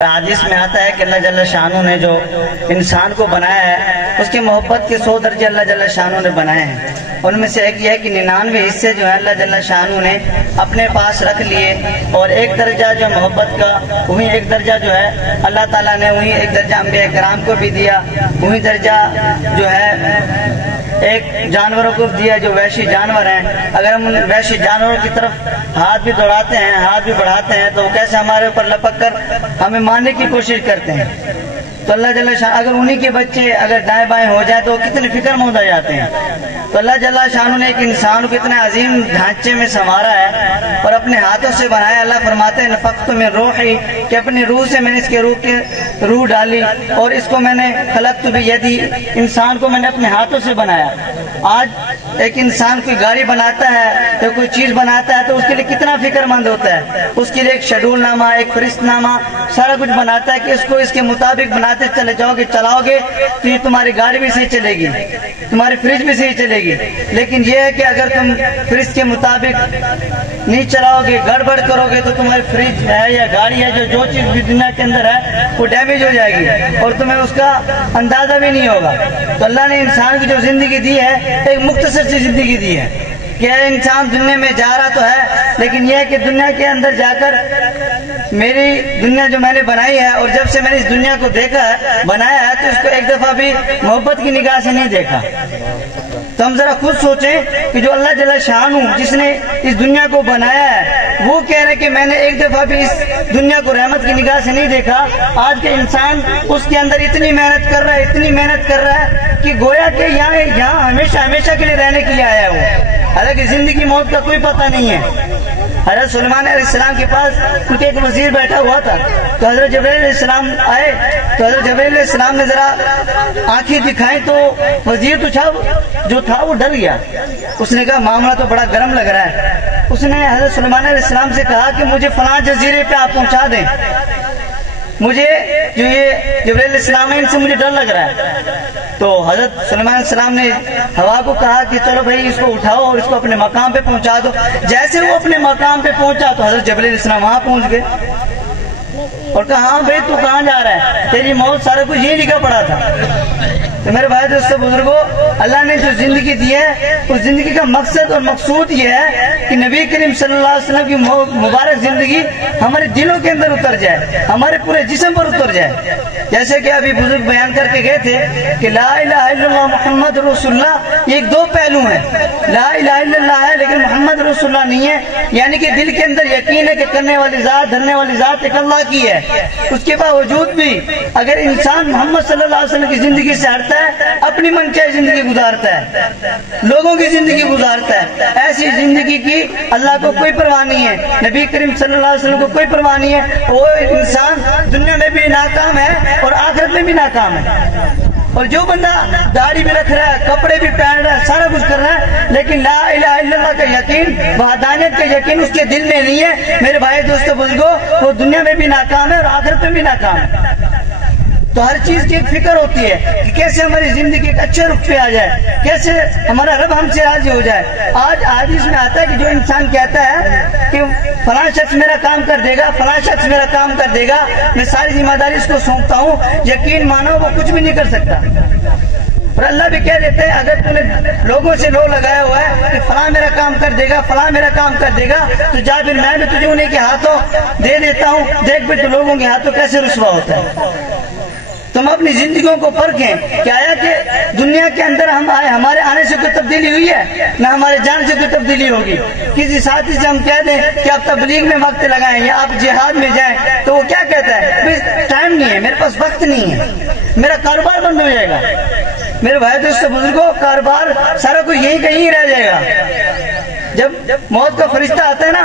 حدیث میں آتا ہے کہ اللہ جل شانہ نے جو انسان کو بنایا ہے اس کی محبت کے 100 درجے اللہ جل شانہ نے بنائے ہیں. ان میں سے ایک یہ ہے کہ 99 حصے جو ہے اللہ جل شانہ نے اپنے پاس رکھ لیے، اور ایک درجہ جو محبت کا وہی ایک درجہ جو ہے اللہ تعالیٰ نے وہی ایک درجہ انبیاء کرام کو بھی دیا، وہی درجہ جو ہے ایک جانوروں کو دیا جو وحشی جانور ہیں. اگر ہم ان وحشی جانوروں کی طرف ہاتھ بھی دوڑاتے ہیں، ہاتھ بھی بڑھاتے ہیں، تو وہ کیسے ہمارے اوپر لپک کر ہمیں مارنے کی کوشش کرتے ہیں. تو اللہ جل شانہ اگر انہی کے بچے اگر دائیں بائیں ہو جائے تو وہ کتنے فکر مند ہو جاتے ہیں. تو اللہ جل شانہ نے ایک انسان کو اتنے عظیم ڈھانچے میں سنوارا ہے اور اپنے ہاتھوں سے بنایا. اللہ فرماتے ہیں نفخت من روحی، کہ اپنی روح سے میں نے اس کے روح ڈالی، اور اس کو میں نے خلقت بیدی، انسان کو میں نے اپنے ہاتھوں سے بنایا. آج ایک انسان کوئی گاڑی بناتا ہے تو کوئی چیز بناتا ہے تو اس کے لیے کتنا فکر مند ہوتا ہے، اس کے لیے ایک شیڈول نامہ، ایک فہرست نامہ، سارا کچھ بناتا ہے کہ اس کو اس کے مطابق بناتے چلے جاؤ گے، چلاؤ گے تو یہ تمہاری گاڑی بھی صحیح چلے گی، تمہاری فریج بھی صحیح چلے گی. لیکن یہ ہے کہ اگر تم فریج کے مطابق نہیں چلاؤ گے، گڑبڑ کرو گے، تو تمہاری فریج ہے یا گاڑی ہے جو چیز بھی دنیا کے اندر ہے وہ ڈیمیج ہو جائے گی اور تمہیں اس کا اندازہ بھی نہیں ہوگا. تو اللہ نے انسان کی جو زندگی دی ہے ایک مختصر سی زندگی دی ہے کہ انسان دنیا میں جا رہا تو ہے، لیکن یہ ہے کہ دنیا کے اندر جا کر میری دنیا جو میں نے بنائی ہے، اور جب سے میں نے اس دنیا کو دیکھا ہے بنایا ہے تو اس کو ایک دفعہ بھی محبت کی نگاہ سے نہیں دیکھا. تو ہم ذرا خود سوچیں کہ جو اللہ جل شانہ جس نے اس دنیا کو بنایا ہے وہ کہہ رہے کہ میں نے ایک دفعہ بھی اس دنیا کو رحمت کی نگاہ سے نہیں دیکھا. آج کے انسان اس کے اندر اتنی محنت کر رہا ہے، اتنی محنت کر رہا ہے کہ گویا کہ یہاں ہمیشہ کے لیے رہنے کے لیے آیا ہے وہ، حالانکہ زندگی موت کا کوئی پتہ نہیں ہے. حضرت سلیمان علیہ السلام کے پاس کیونکہ ایک وزیر بیٹھا ہوا تھا تو حضرت جبرائیل علیہ السلام آئے تو حضرت جبرائیل علیہ السلام نے ذرا آنکھیں دکھائیں تو وزیر تو جو تھا وہ ڈر گیا. اس نے کہا معاملہ تو بڑا گرم لگ رہا ہے. اس نے حضرت سلیمان علیہ السلام سے کہا کہ مجھے فلاں جزیرے پہ آپ پہنچا دیں، مجھے جو یہ جبرائیل علیہ السلام ہے ان سے مجھے ڈر لگ رہا ہے. تو حضرت سلیمان علیہ السلام نے ہوا کو کہا کہ چلو بھائی اس کو اٹھاؤ اور اس کو اپنے مقام پہ پہنچا دو. جیسے وہ اپنے مقام پہ پہنچا تو حضرت جبرائیل علیہ السلام وہاں پہنچ گئے اور کہا ہاں بھائی تو کہاں جا رہا ہے، تیری موت سارا کچھ یہی لکھا پڑا تھا. تو میرے بھائی دوستو بزرگوں، اللہ نے جو زندگی دی ہے اس زندگی کا مقصد اور مقصود یہ ہے کہ نبی کریم صلی اللہ علیہ وسلم کی مبارک زندگی ہمارے دلوں کے اندر اتر جائے، ہمارے پورے جسم پر اتر جائے. جیسے کہ ابھی بزرگ بیان کر کے گئے تھے کہ لا الہ الا اللہ محمد رسول اللہ، یہ ایک دو پہلو ہیں. لا الہ الا اللہ ہے لیکن محمد رسول اللہ نہیں ہے، یعنی کہ دل کے اندر یقین ہے کہ کرنے والی ذات، دھرنے والی ذات ایک اللہ کی ہے. اس کے باوجود بھی اگر انسان محمد صلی اللہ علیہ وسلم کی زندگی سے ہٹتا ہے، اپنی من چاہے زندگی گزارتا ہے، لوگوں کی زندگی گزارتا ہے، ایسی زندگی کی اللہ کو کوئی پرواہ نہیں ہے، نبی کریم صلی اللہ علیہ وسلم کو کوئی پرواہ نہیں ہے. وہ انسان دنیا میں بھی ناکام ہے اور آخرت میں بھی ناکام ہے. اور جو بندہ داڑھی بھی رکھ رہا ہے، کپڑے بھی پہن رہا ہے، سارا کچھ کر رہا ہے، لیکن لا الہ الا اللہ کا یقین، وحدانیت کا یقین اس کے دل میں نہیں ہے، میرے بھائی دوستو بزرگوں، وہ دنیا میں بھی ناکام ہے اور آخرت میں بھی ناکام ہے. تو ہر چیز کی ایک فکر ہوتی ہے کہ کیسے ہماری زندگی ایک اچھے رخ پہ آ جائے، کیسے ہمارا رب ہم سے راضی ہو جائے. آج حدیث میں آتا ہے کہ جو انسان کہتا ہے کہ فلاں شخص میرا کام کر دے گا، فلاں شخص میرا کام کر دے گا، میں ساری ذمہ داری اس کو سونپتا ہوں، یقین مانو وہ کچھ بھی نہیں کر سکتا. اور اللہ بھی کہہ دیتے ہیں اگر تم نے لوگوں سے لو لگایا ہوا ہے کہ فلاں میرا کام کر دے گا، فلاں میرا کام کر دے گا، تو جا پھر میں بھی تجھے انہیں کے ہاتھوں دے دیتا ہوں، دیکھ پھر تو لوگوں کے ہاتھوں کیسے رسوا ہوتا ہے. تم اپنی زندگیوں کو پرکھیں کہ آیا کہ دنیا کے اندر ہم آئے، ہمارے آنے سے کوئی تبدیلی ہوئی ہے، نہ ہمارے جان سے کوئی تبدیلی ہوگی. کسی ساتھی سے ہم کہہ دیں کہ آپ تبلیغ میں وقت لگائیں یا آپ جہاد میں جائیں تو وہ کیا کہتا ہے، ٹائم نہیں ہے، میرے پاس وقت نہیں ہے، میرا کاروبار بند ہو جائے گا. میرے بھائی دوستو بزرگوں، کاروبار سارا کچھ یہیں کہیں رہ جائے گا. جب موت کا فرشتہ آتا ہے نا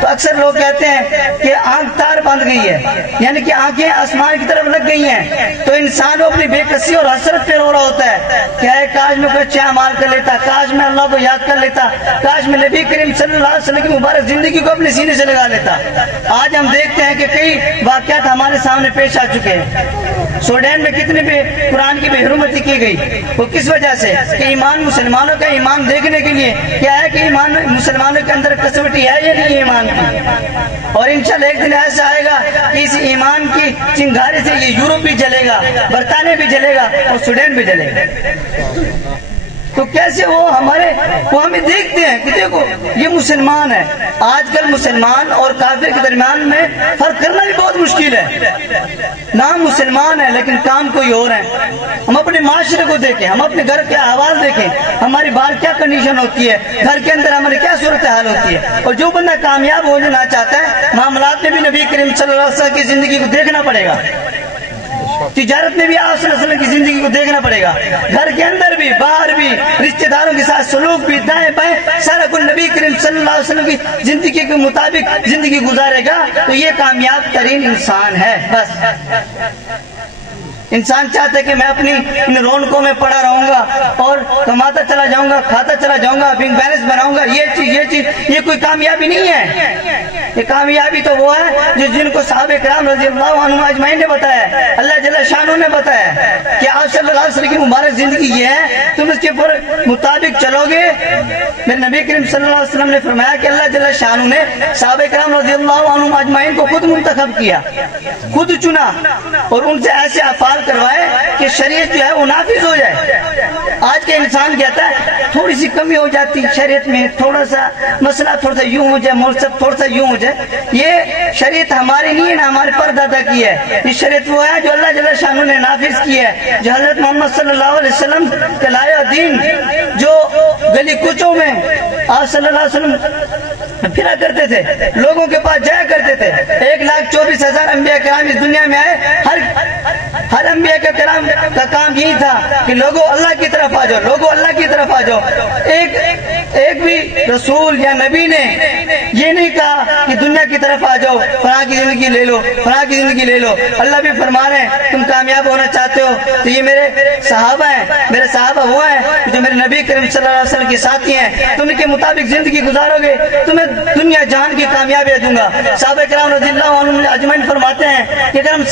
تو اکثر لوگ کہتے ہیں کہ آنکھ تار بند گئی ہے، یعنی کہ آنکھیں آسمان کی طرف لگ گئی ہیں. تو انسان اپنی بے کسی اور حسرت پہ رو رہا ہوتا ہے کہ اے کاش میں کوئی اچھا اعمال کر لیتا، کاش میں اللہ کو یاد کر لیتا، کاش میں نبی کریم صلی اللہ علیہ وسلم کی مبارک زندگی کو اپنے سینے سے لگا لیتا. آج ہم دیکھتے ہیں کہ کئی واقعات ہمارے سامنے پیش آ چکے ہیں. سوڈین میں کتنے قرآن کی بے حرمتی کی گئی، وہ کس وجہ سے کہ ایمان، مسلمانوں کا ایمان دیکھنے کے لیے کیا ہے کہ ایمان مسلمانوں کے اندر کسوٹی ہے یا نہیں ایمان کی؟ اور انشاءاللہ ایک دن ایسا آئے گا کہ اس ایمان کی چنگاری سے یہ یورپ بھی جلے گا، برطانیہ بھی جلے گا اور سوڈان بھی جلے گا۔ تو کیسے وہ ہمیں دیکھتے ہیں کہ دیکھو یہ مسلمان ہے۔ آج کل مسلمان اور کافر کے درمیان میں فرق کرنا بھی بہت مشکل ہے۔ نام مسلمان ہے لیکن کام کوئی اور ہے۔ ہم اپنے معاشرے کو دیکھیں، ہم اپنے گھر کے احوال دیکھیں، ہماری باہر کیا کنڈیشن ہوتی ہے، گھر کے اندر ہماری کیا صورتحال ہوتی ہے۔ اور جو بندہ کامیاب ہونا چاہتا ہے، معاملات میں بھی نبی کریم صلی اللہ علیہ وسلم کی زندگی کو دیکھنا پڑے گا، تجارت میں بھی آپ صلی اللہ علیہ وسلم کی زندگی کو دیکھنا پڑے گا، گھر کے اندر بھی باہر بھی، رشتہ داروں کے ساتھ سلوک بھی، دائیں بائیں سارا کچھ نبی کریم صلی اللہ علیہ وسلم کی زندگی کے مطابق زندگی گزارے گا تو یہ کامیاب ترین انسان ہے۔ بس انسان چاہتا ہے کہ میں اپنی ان رونقوں میں پڑا رہوں گا اور کماتا چلا جاؤں گا، کھاتا چلا جاؤں گا، بینک بیلنس بناؤں گا، یہ چیز یہ کوئی کامیابی نہیں ہے۔ یہ کامیابی تو وہ ہے جو جن کو صحابہ کرام رضی اللہ عنہم اجمعین نے بتایا، اللہ جل شانہ نے بتایا کہ آپ صلی اللہ علیہ وسلم کی مبارک زندگی یہ ہے، تم اس کے مطابق چلو گے۔ میرے نبی کریم صلی اللہ علیہ وسلم نے فرمایا کہ اللہ جل شانہ نے صحابہ کرام رضی اللہ عنہم اجمعین کو خود منتخب کیا، خود چنا اور ان سے ایسے افعال کروائے کہ شریعت جو ہے وہ نافذ ہو جائے۔ آج کے انسان کہتا ہے تھوڑی سی کمی ہو جاتی شریعت میں، تھوڑا سا مسئلہ تھوڑا سا یوں ہو جائے، مرسب تھوڑا سا یوں ہو جائے۔ یہ شریعت ہماری نہیں ہے، نہ ہمارے پردادا کی ہے، یہ شریعت وہ ہے جو اللہ جل شانہ نے نافذ کی ہے، جو حضرت محمد صلی اللہ علیہ وسلم کا لایا دین، جو گلی کوچوں میں آپ صلی اللہ علیہ وسلم پھرا کرتے تھے، لوگوں کے پاس جایا کرتے تھے۔ 1,24,000 انبیاء کرام اس دنیا میں آئے، ہر انبیاء کا کام یہی تھا کہ لوگوں اللہ کی طرف آ جاؤ، لوگوں اللہ کی طرف آ جاؤ۔ ایک بھی رسول یا نبی نے یہ نہیں کہا کہ دنیا کی طرف آ جاؤ، فلاں کی زندگی لے لو، فلاں کی زندگی لے لو۔ اللہ بھی فرما رہے ہیں تم کامیاب ہونا چاہتے ہو تو یہ میرے صحابہ ہیں، میرے صحابہ وہ ہیں جو میرے نبی کریم صلی اللہ علیہ وسلم کے ساتھی ہیں، تم ان کے مطابق زندگی گزارو گے تمہیں دنیا جہان کی کامیابی دوں گا۔ صحابہ کرام رضی اللہ عنہم اجمعین فرماتے ہیں کہ اگر ہم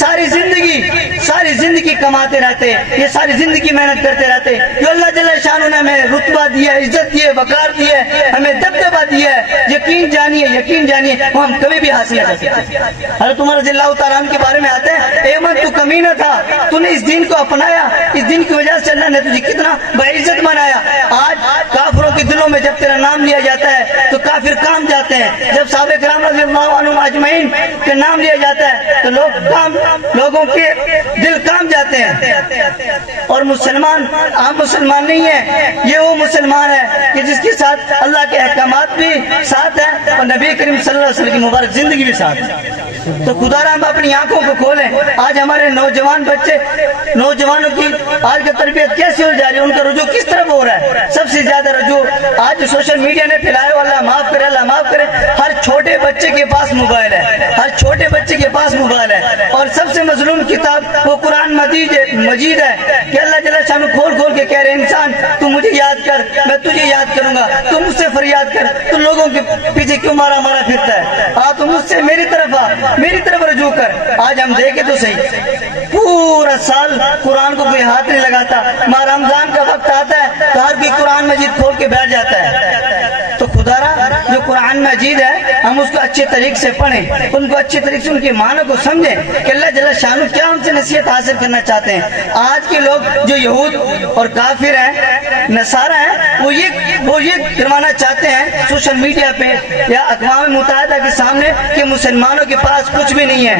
ساری زندگی کماتے رہتے، یہ ساری زندگی محنت کرتے رہتے، جو اللہ جل شانہ نے ہمیں رتبہ دیا، عزت دی ہے، وقار دی ہے، ہمیں دبدبہ دیا ہے، یقین جانیے وہ ہم کبھی بھی حاصل نہ کر سکتے۔ حضرت عمر رضی اللہ تعالیٰ عنہ کے بارے میں آتے ہیں، اے عمر تو کمینہ تھا، تو نے اس دین کو اپنایا، اس دین کی وجہ سے اللہ نے تجھے کتنا بعزت بنایا۔ آج کافروں کے دلوں میں جب تیرا نام لیا جاتا ہے تو کافر کام جاتے ہیں، جب صحابہ کرام رضی اللہ عنہم اجمعین کا نام لیا جاتا ہے تو لوگوں کے دل کام جاتے ہیں۔ اور مسلمان عام مسلمان نہیں ہے، یہ وہ مسلمان ہے کہ جس کے ساتھ اللہ کے احکامات بھی ساتھ ہیں اور نبی کریم صلی اللہ علیہ وسلم کی مبارک زندگی بھی ساتھ ہے۔ تو خدا را ہم اپنی آنکھوں کو کھولیں۔ آج ہمارے نوجوانوں کی آج کا تربیت کیسے ہو جا رہی ہے، ان کا رجوع کس طرف ہو رہا ہے؟ سب سے زیادہ رجوع آج سوشل میڈیا نے پھیلایا، اللہ معاف کرے، اللہ معاف کرے، ہر چھوٹے بچے کے پاس موبائل ہے، ہر چھوٹے بچے کے پاس موبائل ہے، اور سب سے مظلوم کتاب وہ قرآن مجید ہے کہ اللہ جل شانہ کھول کے کہہ رہے انسان تو مجھے یاد کر، میں تجھے یاد کروں گا، تو مجھ سے فریاد کر، تو لوگوں کے پیچھے کیوں مارا پھرتا ہے؟ تو مجھ سے میری طرف رجوع کر۔ آج ہم دیکھیں تو صحیح، پورا سال قرآن کو کوئی ہاتھ نہیں لگاتا، ماہ رمضان کا وقت آتا ہے تو ہر کوئی قرآن مجید کھول کے بیٹھ جاتا ہے۔ تو خدا را جو قرآن مجید ہے ہم اس کو اچھے طریقے سے پڑھیں، ان کو اچھے طریقے سے ان کے معنی کو سمجھیں کہ اللہ جل شانہ کیا ہم سے نصیحت حاصل کرنا چاہتے ہیں۔ آج کے لوگ جو یہود اور کافر ہیں، نصارہ ہیں، وہ یہ کروانا چاہتے ہیں سوشل میڈیا پہ یا اقوام متحدہ کے سامنے کہ مسلمانوں کے پاس کچھ بھی نہیں ہے۔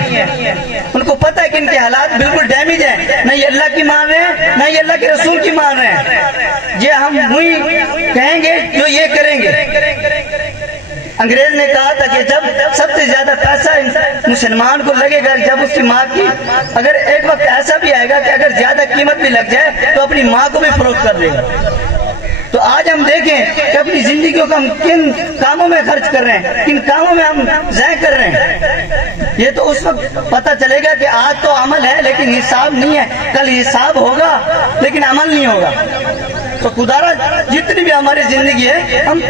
ان کو پتہ ہے کہ ان کے حالات بالکل ڈیمیج ہیں، نہ یہ اللہ کی مان رہے ہیں نہ یہ اللہ کے رسول کی مان رہے ہیں، یہ ہم وہی کہیں گے جو یہ کریں گے۔ انگریز نے کہا تھا کہ جب سب سے زیادہ پیسہ مسلمان کو لگے گا جب اس کی ماں کی، اگر ایک وقت ایسا بھی آئے گا کہ اگر زیادہ قیمت بھی لگ جائے تو اپنی ماں کو بھی فروخت کر دے گا۔ تو آج ہم دیکھیں کہ اپنی زندگیوں کو ہم کن کاموں میں خرچ کر رہے ہیں، کن کاموں میں ہم ضائع کر رہے ہیں۔ یہ تو اس وقت پتہ چلے گا کہ آج تو عمل ہے لیکن حساب نہیں ہے، کل حساب ہوگا لیکن عمل نہیں ہوگا۔ تو خدا را جتنی بھی ہماری زندگی ہے ہم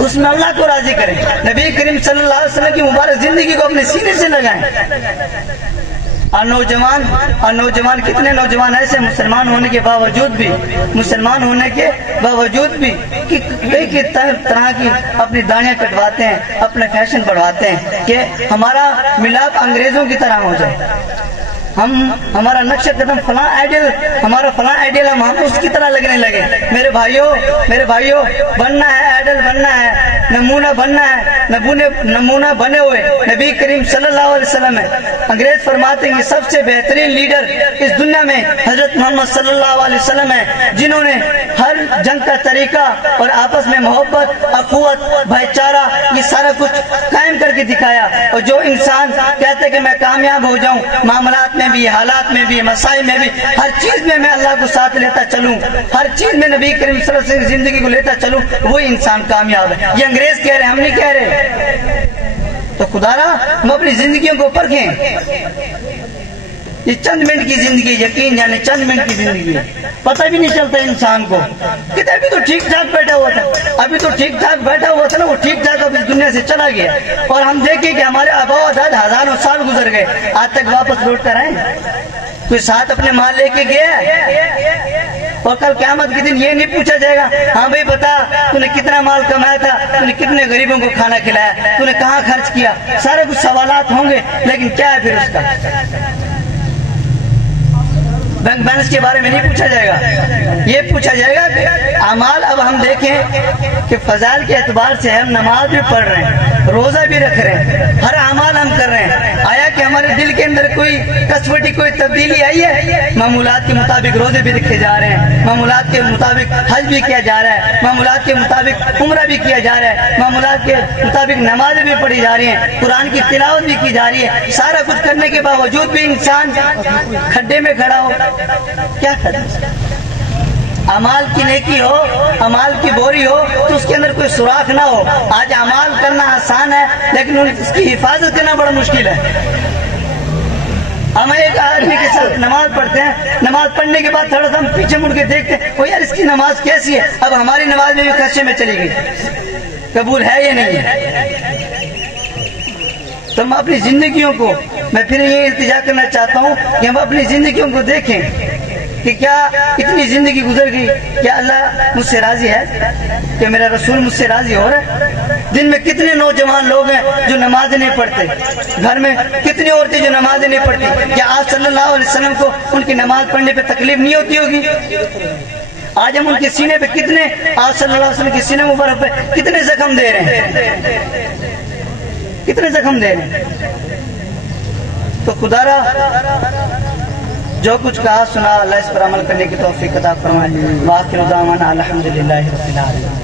اس میں اللہ کو راضی کریں، نبی کریم صلی اللہ علیہ وسلم کی مبارک زندگی کو اپنے سینے سے لگائیں۔ اور نوجوان کتنے نوجوان ایسے مسلمان ہونے کے باوجود بھی کئی طرح کی اپنی داڑیاں کٹواتے ہیں، اپنے فیشن بڑھواتے ہیں کہ ہمارا ملاپ انگریزوں کی طرح ہو جائے، ہمارا نقش قدم فلاں آئیڈیل ہم اس کی طرح لگنے لگے۔ میرے بھائیوں بننا ہے، آئیڈل بننا ہے، نمونہ بننا ہے، نمونہ بنے ہوئے نبی کریم صلی اللہ علیہ وسلم ہے۔ انگریز فرماتے ہیں کہ سب سے بہترین لیڈر اس دنیا میں حضرت محمد صلی اللہ علیہ وسلم ہے، جنہوں نے ہر جنگ کا طریقہ اور آپس میں محبت، اخوت، بھائی چارہ یہ سارا کچھ قائم کر کے دکھایا۔ اور جو انسان کہتے کہ میں کامیاب ہو جاؤں معاملات میں بھی، حالات میں بھی، مسائل میں بھی، ہر چیز میں اللہ کو ساتھ لیتا چلوں، ہر چیز میں نبی کریم صلی اللہ علیہ وسلم کی زندگی کو لیتا چلوں، وہی انسان کامیاب ہے۔ یہ انگریز کہہ رہے ہیں، ہم نہیں کہہ رہے۔ تو خدا را ہم اپنی زندگیوں کو پرکھیں۔ یہ چند منٹ کی زندگی، یقین جانے چند منٹ کی زندگی ہے، پتہ بھی نہیں چلتا انسان کو کہ ابھی تو ٹھیک ٹھاک بیٹھا ہوا تھا، وہ ٹھیک ٹھاک اب اس دنیا سے چلا گیا، اور ہم دیکھیں کہ ہمارے آبا و اجداد ہزاروں سال گزر گئے، آج تک واپس لوٹ کر آئے۔ کوئی ساتھ اپنے مال لے کے گیا ہے؟ اور کل قیامت کے دن یہ نہیں پوچھا جائے گا ہاں بھائی بتا تو نے کتنا مال کمایا تھا، تو نے کتنے غریبوں کو کھانا کھلایا، تو نے کہاں خرچ کیا، سارے کچھ سوالات ہوں گے، لیکن کیا ہے پھر اس کا؟ بینک بیلنس کے بارے میں نہیں پوچھا جائے گا، یہ پوچھا جائے گا کہ اعمال۔ اب ہم دیکھیں کہ فضائل کے اعتبار سے ہم نماز بھی پڑھ رہے ہیں، روزہ بھی رکھ رہے ہیں، ہر اعمال ہم کر رہے ہیں، آیا کہ ہمارے دل کے اندر کوئی کسوٹی، کوئی تبدیلی آئی ہے؟ معمولات کے مطابق روزے بھی رکھے جا رہے ہیں، معمولات کے مطابق حج بھی کیا جا رہا ہے، معمولات کے مطابق عمرہ بھی کیا جا رہا ہے، معمولات کے مطابق نمازیں بھی پڑھی جا رہی ہیں، قرآن کی تلاوت بھی کی جا رہی ہے، سارا کچھ کرنے کے باوجود بھی انسان کھڈے میں کھڑا ہو، کیا کرے؟ اعمال کی نیکی ہو، اعمال کی بوری ہو تو اس کے اندر کوئی سوراخ نہ ہو۔ آج اعمال کرنا آسان ہے لیکن اس کی حفاظت کرنا بڑا مشکل ہے۔ ہم ایک آدمی کے ساتھ نماز پڑھتے ہیں، نماز پڑھنے کے بعد تھوڑا سا ہم پیچھے مڑ کے دیکھتے ہیں وہ یار اس کی نماز کیسی ہے، اب ہماری نماز میں بھی خدشے میں چلی گئی، قبول ہے یا نہیں ہے؟ تو ہم اپنی زندگیوں کو، میں پھر یہ التجا کرنا چاہتا ہوں کہ ہم اپنی زندگیوں کو دیکھیں کہ کیا اتنی زندگی گزر گئی، کیا اللہ مجھ سے راضی ہے، کہ میرا رسول مجھ سے راضی ہو رہا ہے؟ دن میں کتنے نوجوان لوگ ہیں جو نماز نہیں پڑھتے، گھر میں کتنی عورتیں جو نماز نہیں پڑھتی، کیا آپ صلی اللہ علیہ وسلم کو ان کی نماز پڑھنے پہ تکلیف نہیں ہوتی ہوگی؟ آج ہم ان کے سینے پہ کتنے، آپ صلی اللہ علیہ وسلم کے سینے مبارک پہ کتنے زخم دے رہے ہیں، کتنے زخم دے رہے ہیں؟ تو خدا را جو کچھ کہا سنا اللہ اس پر عمل کرنے کی توفیق عطا فرمائے۔ وآخر دعوانا الحمدللہ رب العالمین۔